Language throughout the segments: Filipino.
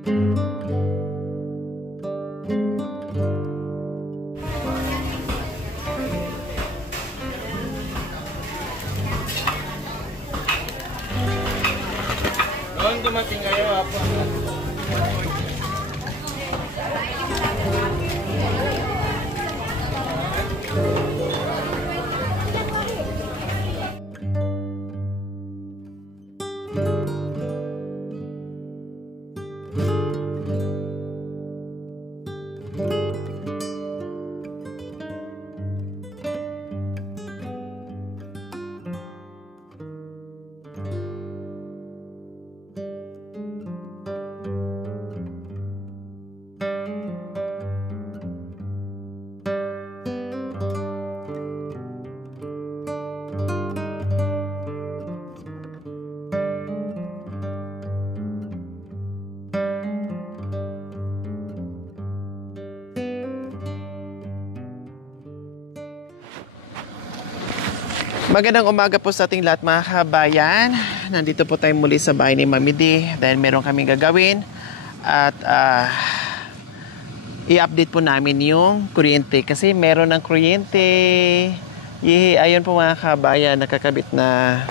Noon dumating kayo, apo. Magandang umaga po sa ating lahat mga kabayan. Nandito po tayo muli sa bahay ni Mami D dahil meron kaming gagawin at i-update po namin yung kuryente kasi meron ng kuryente. Ayun po mga kabayan, nakakabit na.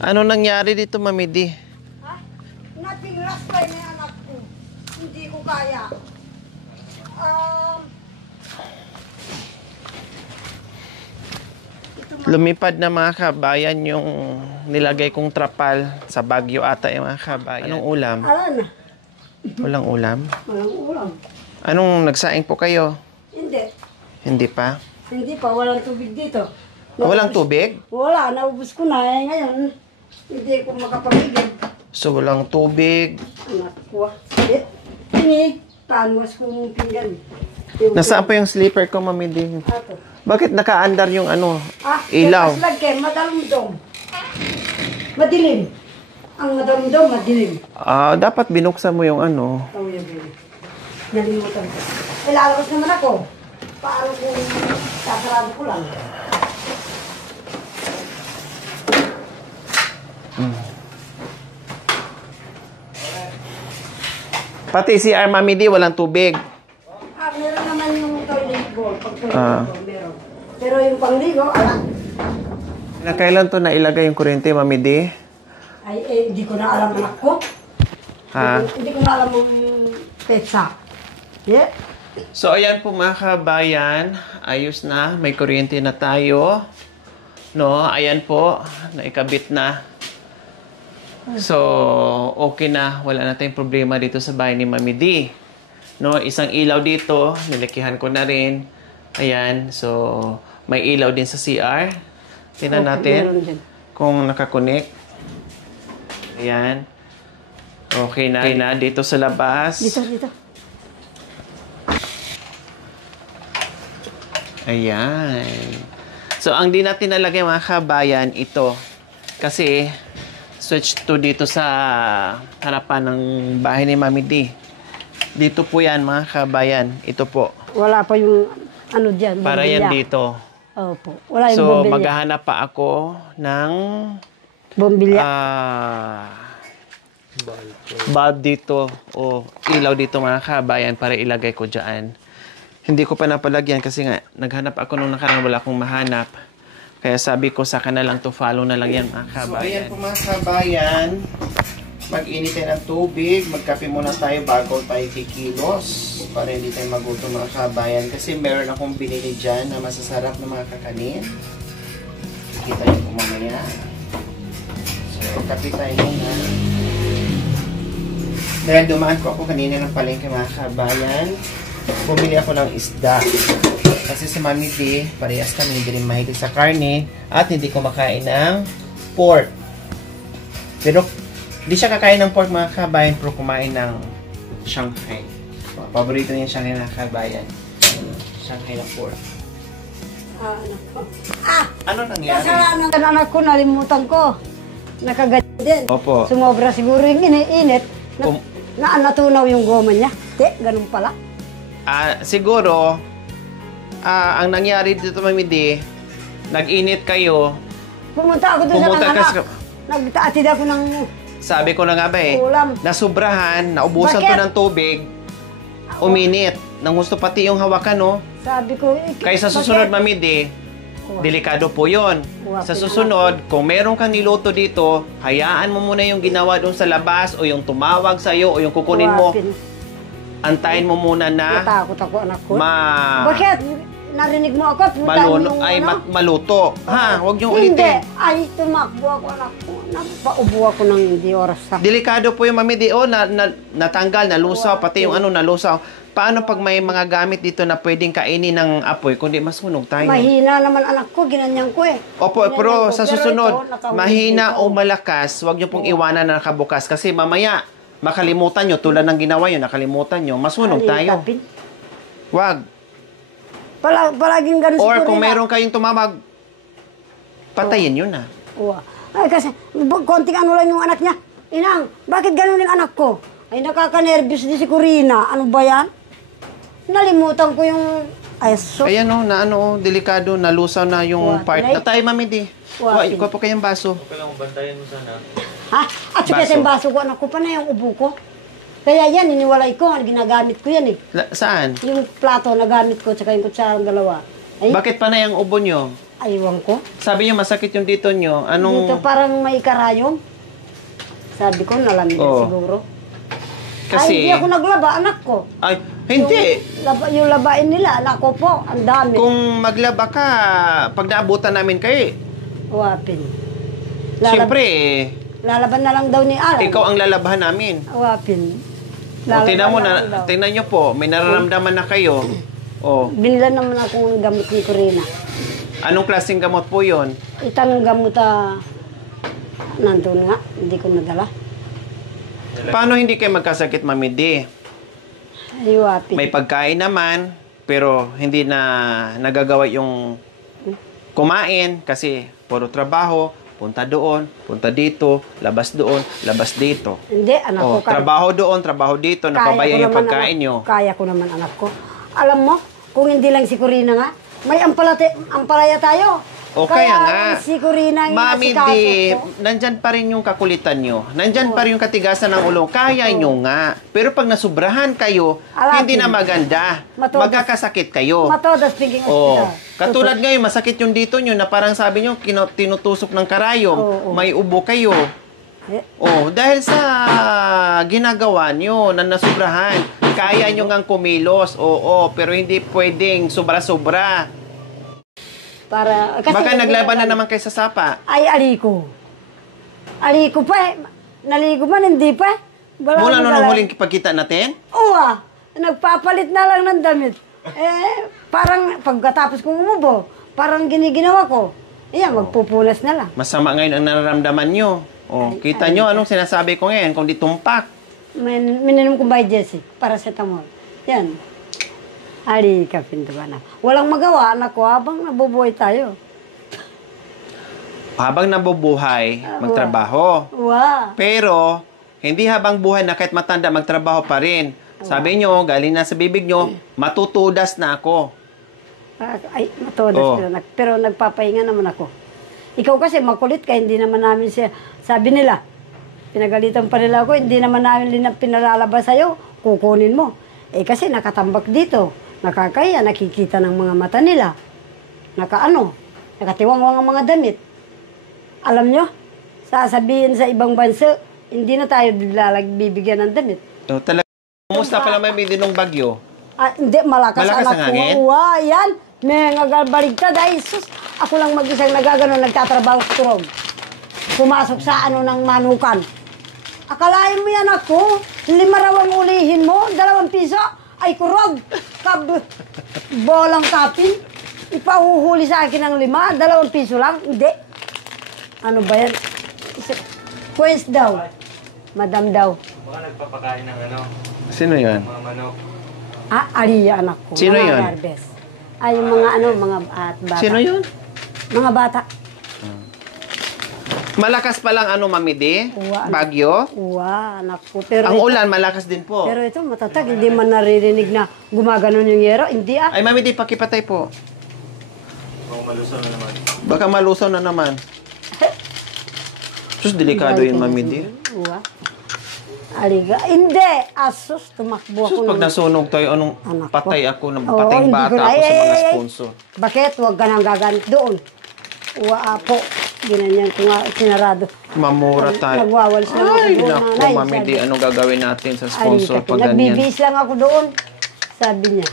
Ano nangyari dito, Mami D? Ha? Natinglas pa yung anak ko. Hindi ko kaya. Lumipad na mga kabayan yung nilagay kong trapal sa Baguio ata yung mga kabayan. Anong ulam? Alan. Walang ulam? Walang ulam. Anong nagsaing po kayo? Hindi. Hindi pa? Hindi pa. Walang tubig dito. Walang tubig? Wala. Naubos ko na. Ngayon, hindi ko makapamigil. So walang tubig. Anak ko. Ini, panuwas kong pinggan. Nasaan pa yung sleeper ko, Mami D? Ato. Bakit naka-andar yung ano, ilaw? ilaw? Lagyan, madalumdong. Madilim. Ang madalumdong, madilim. Dapat binuksan mo yung ano. Tawag yun. Nalimutan ko. Lalabas naman ako. Paano kung sasarado ko lang? Pati si Mami D, walang tubig. Meron naman yung toilet bowl. Pag toilet bowl, meron. Pero yung pangligo, Na kailan to nailagay yung kuryente, Mami D? ay, hindi ko na alam anak ko. Hindi ko na alam yung petsa. Yeah. So, ayan po mga kabayan. Ayos na. May kuryente na tayo. No, ayan po. Naikabit na. So, okay na. Wala na tayong problema dito sa bahay ni Mami D. No, isang ilaw dito. Nilikihan ko na rin. Ayan. So, may ilaw din sa CR. Tingnan natin kung nakakonect. Ayan. Okay na. Okay na. Dito sa labas. Dito. Ayan. So, ang di natin nalagay mga kabayan, ito. Kasi, switch to dito sa harapan ng bahay ni Mami D. Dito po yan mga kabayan. Ito po. Wala pa yung ano dyan. Para yan dito. Opo. Wala yung So, bombilya. maghahanap pa ako ng Bombilya. bulb dito o ilaw dito mga kabayan para ilagay ko dyan. Hindi ko pa napalagyan kasi nga naghanap ako nung nakaraan, wala akong mahanap. Kaya sabi ko sa na lang to follow na lang yan mga kabayan. So ayan po mga kabayan, mag-init tayo ng tubig, magkape muna tayo bago tayo kikilos para hindi tayo magutom mga kabayan. Kasi meron akong binili dyan na masasarap na mga kakanin. Kita niyo po mamaya. So kape tayo muna. Dahil dumaan ko ako kanina ng palengke mga kabayan, bumili ako ng isda. Kasi si Mami D, parehas kami hindi rin mahilig sa karne at hindi ko makain ng pork. Pero hindi siya kakain ng pork mga kabayan, pero kumain ng Shanghai. Paborito niya yung Shanghai mga kabayan. Shanghai na pork. Anak ko. Ano nangyari? Kasalanan ng anak ko, nalimutan ko. Nakagat din. Opo. Sumobra siguro yung init. natunaw yung goma niya. Ganun pala. Siguro, ang nangyari dito, Mami D, nag-init kayo. Pumunta ako doon sa Pumunta ka anak. sa- Nagtaatid ako ng Sabi ko na nga ba Ulam. nasubrahan, naubusan Bakit? to ng tubig, uminit. Nang gusto pati yung hawakan, no? sabi ko, Kaya sa susunod, bakit? Mami D, delikado po yun. Uwa, Sa susunod, kung meron kang niluto dito, hayaan mo muna yung ginawa doon sa labas o yung tumawag sa'yo o yung kukunin mo. Antayin mo muna na Natakot ako, anak ko. Bakit? Narinig mo ako at maluto. Ha? Huwag niyong Hindi. ulitin. Ay, tumakbo ako, anak ko. Napaubo ako ng hindi oras sa... Delikado po yung Mami D. Natanggal, nalusaw, pati yung nalusaw. Paano pag may mga gamit dito na pwedeng kainin ng apoy, kundi masunog tayo? Mahina naman anak ko, ginanyan ko eh. Opo, Ginanyan pero ko. sa Pero susunod, ito, nakahuli mahina ito. o malakas, huwag niyo pong iwanan na nakabukas. Kasi mamaya, makalimutan nyo, tulad ng ginawa nyo, nakalimutan nyo, masunog tayo. Kapin. Wag. Palaging ganun Or siguro kung na. meron kayong tumawag, patayin yun na. Uwa. Ay, kasi konting ano lang yung anak niya. Inang, bakit ganun yung anak ko? Ay, nakaka-nervous din si Corina. Ano ba yan? Nalimutan ko yung... Ay, so... Kaya no, delikado, nalusaw na yung Uwa, part. tunay? Tatay, Mami D. Uwa, Ikaw po kayong baso. Kailangan bantayan mo sana. Ha? At saka Baso. yung baso ko, anak ko pa na yung ubo ko. Kaya yan, iniwalay ko. Ginagamit ko yan eh. Saan? Yung plato, nagamit ko, tsaka yung kutsarang dalawa. Ay, Bakit pa na yung ubo nyo? aywan ko. Sabi nyo, masakit yung dito nyo. Anong... Dito parang may karayom. Sabi ko, nalamig Oo. siguro. Kasi... Ay, hindi ako naglaba, anak ko. Ay, hindi. Yung labain nila, anak ko po, ang dami. Kung maglaba ka, pag naabutan namin kayo, Wapin. siyempre, Lalaban na lang daw ni Alan. ikaw ang lalabahan namin. Wapin. O, tingnan mo lang na, daw. tingnan nyo po, may nararamdaman na kayo. O, Binilan naman ako ng gamot ni Corina. anong klaseng gamot po yon? Itang gamot nandun nga, hindi ko nadala. Paano hindi kayo magkasakit, Mami D? Ay, wapin. May pagkain naman, pero hindi na nagagawa yung kumain kasi puro trabaho, punta doon, punta dito, labas doon, labas dito. Hindi, anak ko. O, trabaho doon, trabaho dito, Kaya ko napabayaan yung naman, pagkain anak. nyo. Kaya ko naman, anak ko. Alam mo, kung hindi lang si Corina nga, may ampalaya tayo. O kaya nga, si Corina yung Mami D, nasikaso ko. nandyan pa rin yung kakulitan nyo. Nandyan pa rin yung katigasan ng ulo. Kaya nyo nga. Pero pag nasubrahan kayo, Alapin. hindi na maganda. Matodas. Magkakasakit kayo. Matodas speaking Oh, hospital. katulad ngayon, masakit yung dito nyo na parang sabi nyo, tinutusok ng karayom. Oo. May ubo kayo. Eh, Oh, dahil sa ginagawa nyo na nasubrahan, kaya nyo ngang kumilos. Oo, pero hindi pwedeng sobra-sobra. kasi Baka hindi naglaban na alam. naman kayo sa sapa. Ay, aliko. Aliko pa eh. Naligo man, hindi pa eh. Wala Mula akong nung dala. huling pagkita natin? Uwa, nagpapalit na lang ng damit. Parang pagkatapos kong umubo, parang giniginawa ko. Ayan, magpupunas na lang. Masama ngayon ang nararamdaman nyo. Oh, kita nyo anong sinasabi ko ngayon kung di tumpak. Mininom ko by Jessie, paracetamol. Yan. Ali ka, pinto ba na. Walang magawa, anak ko, habang nabubuhay tayo. Habang nabubuhay, magtrabaho. Uwa. Pero, hindi habang buhay na kahit matanda, magtrabaho pa rin. Sabi nyo, galing na sa bibig nyo, matutudas na ako. Ay, matodas Oh. pero, pero nagpapahinga naman ako. Ikaw kasi makulit ka, hindi naman namin siya, sabi nila, pinagalitan pa nila ako, hindi naman namin pinalalabas sa'yo, kukunin mo. Kasi nakatambak dito, nakakaya, nakikita ng mga mata nila. Nakatiwangwang ang mga damit. Alam nyo, sasabihin sa ibang bansa, hindi na tayo bibigyan ng damit. So, talaga, kumusta pala may dinong bagyo? Hindi, malakas Malakas anak ang hangin? ko. Uwa, yan. May nagabaligtad. Ay, sus. Ako lang mag-isang nagagano, nagtatrabaho sa turog. Pumasok sa ng manukan. Akalain mo yan ako, 5 raw ang ulihin mo, 2 piso. Ay, kurog. Bolang kapin. Ipahuhuli sa akin ng 5, 2 piso lang. Hindi. Ano ba yan? Quest daw. Madam daw. Baka nagpapakain ng Sino yun? mga manok. Ariya anak ko. Sino mga yun? Garbes. Ay, yung mga mga bata. Sino yun? Mga bata. Malakas pa lang ano, Mami D? Uwa, Bagyo? Uwa, anak ko. Pero Ang ito, ulan, malakas din po. pero ito matatag, hindi man naririnig na gumaganon yung yero. Hindi ah. Ay, Mami D, pakipatay po. Baka malusaw na naman. Baka malusaw na naman. Sus, delikado yun, Mami D. Uwa. Aliga. Hindi! Asus, tumakbo Sus, ako. pag nasunog tayo, anong Anak ko. patay ako, Oo, patay hindi bata ko na- ako sa mga ay. sponsor. Bakit? Huwag ka nang gaganit doon. Uwa po. Ginanyan ko nga sinarado. Mamura tayo. Nagwawalis lang ako Ay, doon. naku, nanay. Mami D, Sabi, anong gagawin natin sa sponsor "Alika, pag ganyan? nagbibihis lang ako doon. Sabi niya.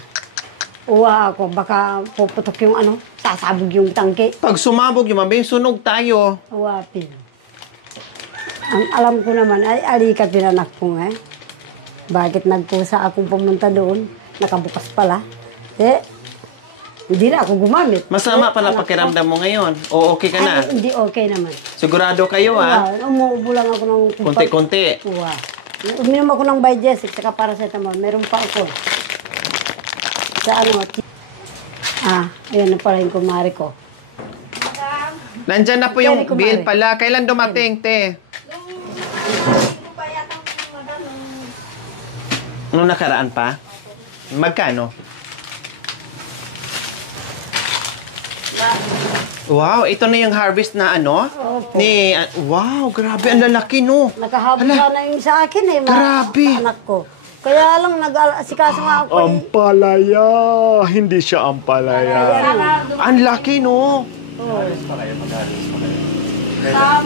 Uwa ako, baka puputok yung ano, sasabog yung tangke. Pag sumabog yung Mami, sunog tayo. Uwapin. Ang alam ko naman ay alika pinanak ko nga. Bakit nagpusa akong pumunta doon? Nakabukas pala. Hindi na ako gumamit. Masama pala anak ko. pakiramdam mo ngayon. O okay ka na? Ay, hindi okay naman. Sigurado kayo ha? Umuubo lang ako ng Konti-konti. Uwa. Uminom ako ng Biogesic saka paracetamol. Meron pa ako. Sa ano? Ayan na pala yung kumari ko. Nandyan na po yung Pwede kumari. bill pala. Kailan dumating, te? Nung nakaraan pa? Magkano? Wow, ito na yung harvest na ano? Opo. Wow, grabe, ang lalaki no. Nakahabol na yung sa akin eh. Grabe. Anak ko. Kaya lang nag-asikaso nga ako eh. Ampalaya. Hindi siya ampalaya. Ang laki no.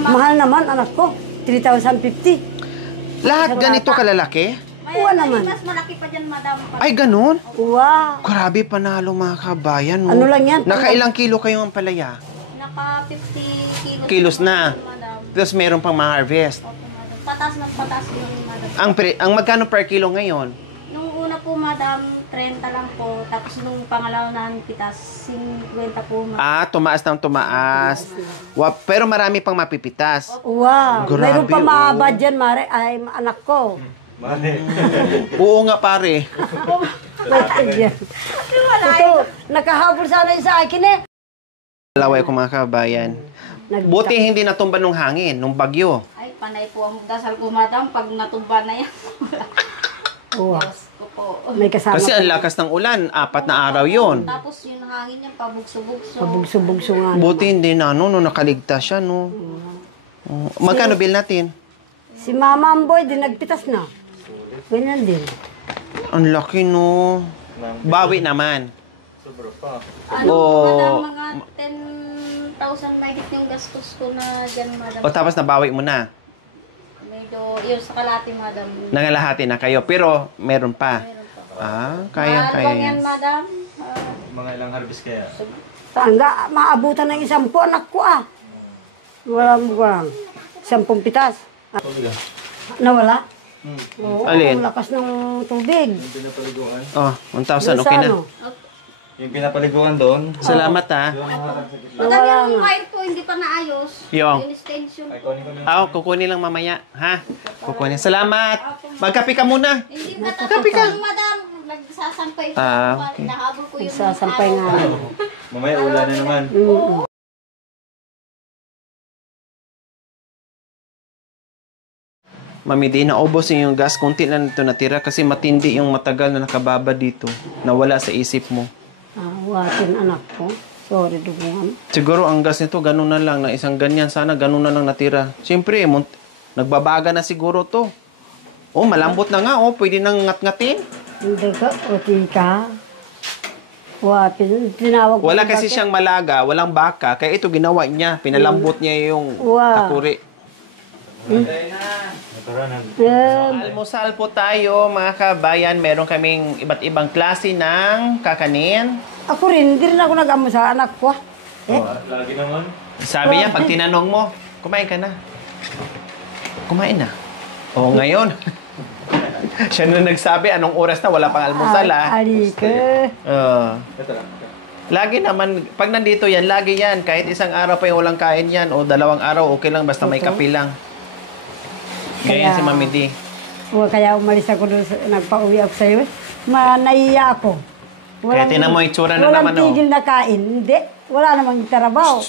Mahal naman anak ko. 3,050. Lahat ganito kalalaki? Uwa naman. Mas malaki pa dyan, madam. Ay, ganun? Uwa. Grabe, panalo mga kabayan. No? Ano lang yan? Nakailang kilo kayo ang palaya? Naka 50 kilos. Kilos na. Madam. Tapos meron pang ma-harvest. Opo, madam. Patas ng patas yung madam. Ang magkano per kilo ngayon? Nung una po, madam, 30 lang po. Tapos nung pangalawa na pitas, 50 po, madam. Tumaas ng tumaas. Pero marami pang mapipitas. Uwa. Grabe, Mayroon pa oh. maabad dyan, Mare. Ay, anak ko. Oo nga pare. Ito, nakahabol sana yung sa akin eh. Laway ko mga kabayan. Buti hindi natumba nung hangin, nung bagyo. Ay, panay po ang dasal ko, madam. Pag natumba na yan. Uwa. Diyos ko po. May kasama. Kasi ang lakas ng ulan, 4 na araw yon. Tapos yung hangin niya, pabugso-bugso. Pabugso-bugso nga. Buti hindi na, no, nakaligtas siya, no. Magkano bill natin? Si Mama Amboy, din nagpitas na. Ganyan din. Ang laki, no. Bawi naman. Sobra pa. Ano, Oh. madam, mga 10,000 mahigit yung gastos ko na dyan, madam. O tapos nabawi mo na. Medyo, yun sa kalati, madam. Nangalahati na kayo, pero meron pa. Meron pa. Kaya Mahal lang yan, yan. madam. Mga ilang harvest kaya? Tangga, maabutan ng 10 anak ko ah. Walang. 10 pitas. Nawala? Oo, Alin? ang lakas ng tubig. Yung pinapaliguan? Oh, 1,000, Doon okay sa na. ano, Yung pinapaliguan doon? Salamat, ha. Yung harang sa gitna. Madam, Nawala yung nga. wire ko hindi pa naayos. Yung? Yung extension Ay, ko. kunin ko na. Kukunin lang mamaya, ha? Kukunin. Salamat. Magkape ka muna. Hindi matatapos yung madam. Nagsasampay ko. Okay. Nahabol ko yung Sasampay nga. Mamaya ulan na naman. Mami, di naubos yung gas. Kunti lang ito natira kasi matindi yung matagal na nakababa dito. Nawala sa isip mo. Watin anak ko. Sorry, dugungan. Siguro ang gas nito, ganun na lang. Na isang ganyan, sana ganun na lang natira. Siyempre, nagbabaga na siguro to. Oh, malambot na nga. Oh, pwede nang ngat-ngatin. Hindi ka, o tika. Watin, tinawag ko. Wala yung kasi bakit. siyang malaga, walang baka. Kaya ito ginawa niya. Pinalambot niya yung Wow. takuri. Natara na. Almusal po tayo, mga kabayan. Meron kaming iba't ibang klase ng kakanin. Ako rin, hindi rin ako nag-amo sa anak ko. Lagi naman. Sabi niya, pag tinanong mo, kumain ka na. Kumain na. Oo, ngayon. Siya na nagsabi, anong oras na, wala pang almusal, ha? Alika. Ito lang. Lagi naman, pag nandito yan, lagi yan. Kahit isang araw pa yung walang kain yan, o 2 araw, okay lang, basta may kape lang. Ganyan Kaya- si Mami D. O kaya umalis ako doon, nagpa-uwi ako sa'yo. Naiya ako. Kaya tinan mo, itsura na walang naman, oh. tigil na kain. Hindi. Wala namang trabaho.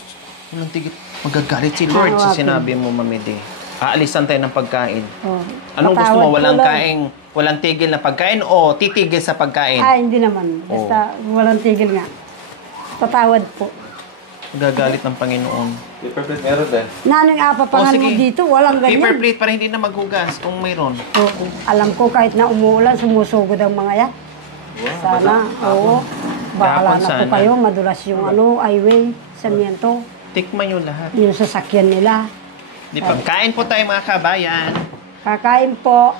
Walang tigit. Magagalit si Lord sa Hanapin. sinabi mo, Mamidi. Aalisan tayo ng pagkain. Oh, Anong gusto mo? patawad ko Walang lang. walang tigil na pagkain o titigil sa pagkain? Ay, hindi naman. Basta walang tigil nga. Patawad po. Magagalit ng Panginoon. Paper plate meron din. Nanong apapangan mo sige. dito, walang Paper ganyan. plate para hindi na maghugas kung mayroon. Oo. Alam ko kahit na umuulan, sumusugod ang mga yan. Sana, oo. Bahala Kahapon na po sana. kayo, madulas yung highway, samiento, Tikman nyo lahat. yung sasakyan nila. Di ba? Kain po tayo mga kabayan. Kakain po.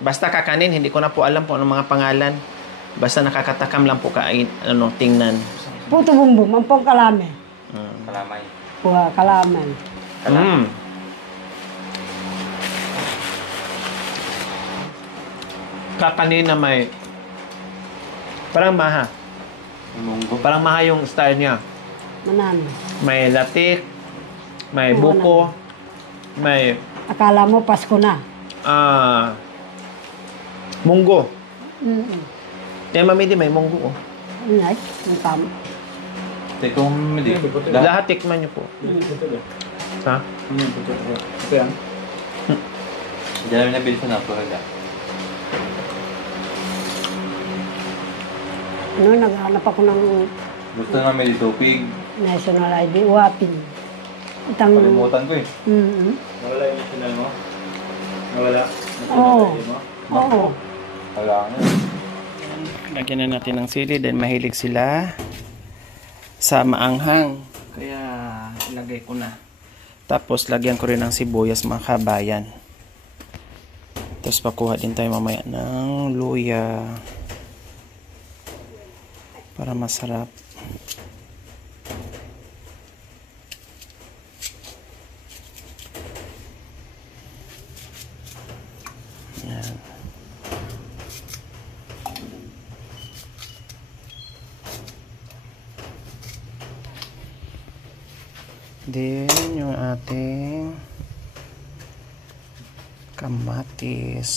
Basta kakanin, hindi ko na po alam po anong mga pangalan. Basta nakakatakam lang po kain, tingnan. Puto bumbum, ang pong kalame. Kalamay. Kalaman. Mm. Kakanina may parang maha. Munggo. Parang maha yung style niya. Manan. May latik, may buko, may Akala mo Pasko na. munggo. Mm-mm. Mami di may munggo. Oh. Ay, yung tama. Teka mo, hindi. Lahat tikman niyo po. Ha? Ito yan. Hindi namin nabili sa Napuraga. Naghanap ako ng Gusto namin dito, pig. national ID, wapin. Itang... Kalimutan ko eh. Mm-mm. Nawala yung national mo? Nawala? Oo. Oo. Wala ka na. Lagyan na natin ng sili dahil mahilig sila sa maanghang. Kaya ilagay ko na. Tapos lagyan ko rin ng sibuyas mga kabayan. Tapos pakuha din tayo mamaya ng luya. Para masarap. Yan. Then, yung ating kamatis.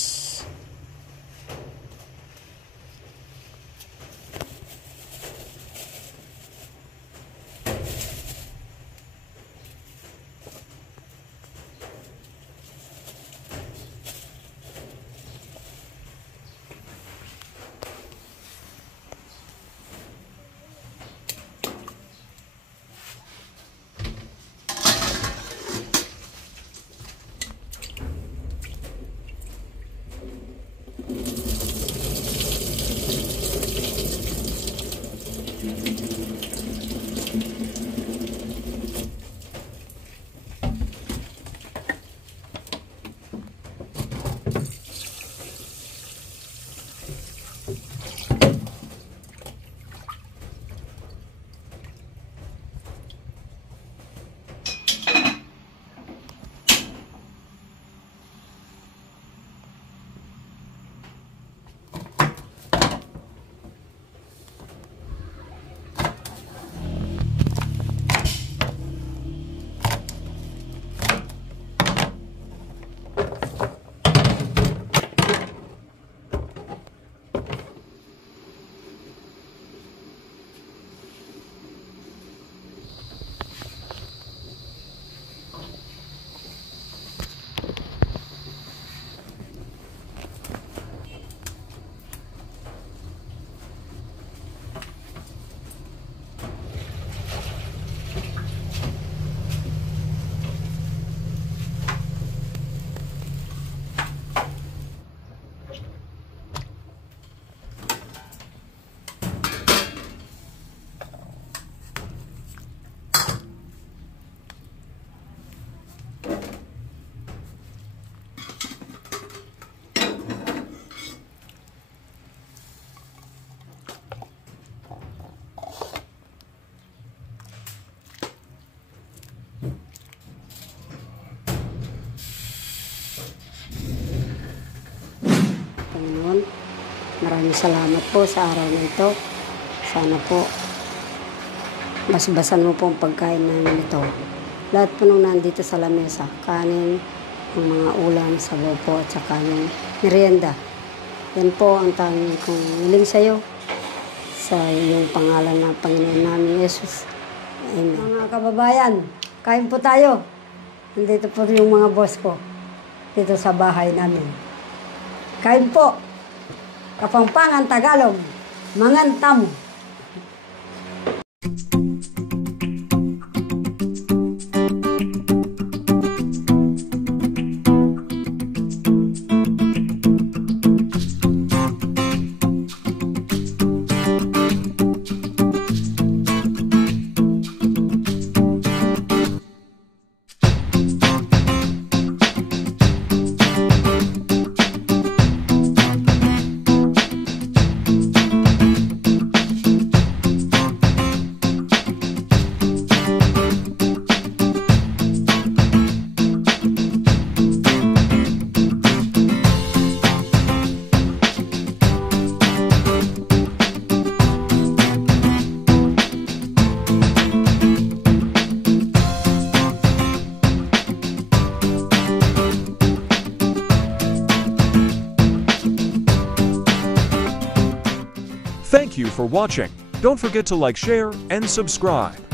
Panginoon, maraming salamat po sa araw na ito. Sana po, basbasan mo po ang pagkain namin ito. Lahat po nung nandito sa lamesa, kanin, yung mga ulam, sabaw po, at saka yung merienda. Yan po ang tanging kong hiling sa iyo. Sa iyong pangalan ng Panginoon namin, Jesus. Amen. Mga kababayan, Kain po tayo. Nandito po yung mga boss ko. Dito sa bahay namin. Kain po. Kapampangan Tagalog. Mangantamo. Thank you for watching. Don't forget to like, share, and subscribe.